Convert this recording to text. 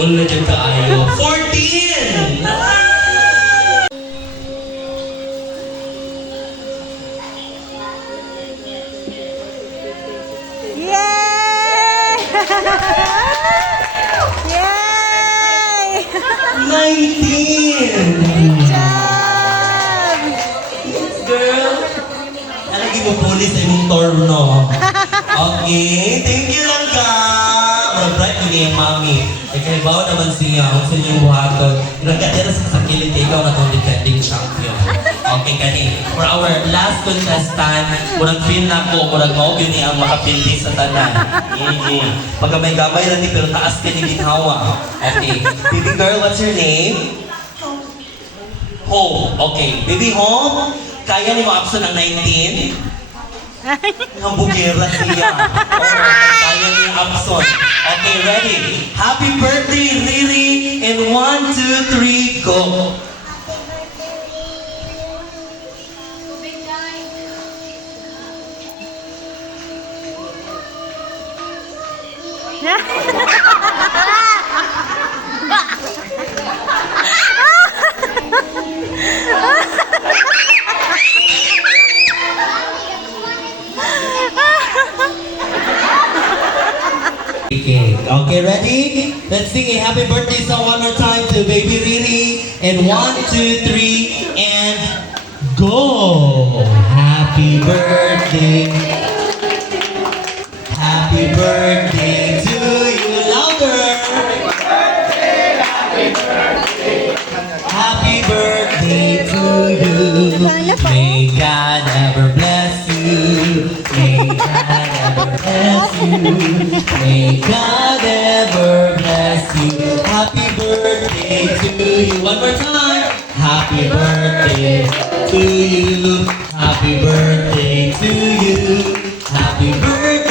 Iul na dyan kaayo. 14! Yay! Yay! 19! Good job! Girl, alagi mo pulis sa imong torno. Okay, thank you lang ka. Bright mo niya yung mami. Kaya bawa naman siya, kung sa inyong buhaton. Nagkatira sa sakilid, ikaw na itong defending champion. Okay, kani. For our last contestant, murag feel na ko, murag maog yun ang makapindi sa tanan. Pagka may gamay lang ni, pero taas ka ni ginhawa. Okay. Baby girl, what's your name? Hope. Okay. Baby Hope, kaya ni mo absent ng 19? Ang bugera siya. Kaya ni absent. Okay, ready? Happy birthday, Riri! In 1, 2, 3, go! Okay, ready? Let's sing a happy birthday song one more time to baby Riri. And 1, 2, 3, and go! Happy birthday. Happy birthday to you. Louder! Happy birthday to you. May God ever bless you. May God ever bless you. May God ever bless you. Happy birthday to you. One more time. Happy birthday to you. Happy birthday to you. Happy birthday.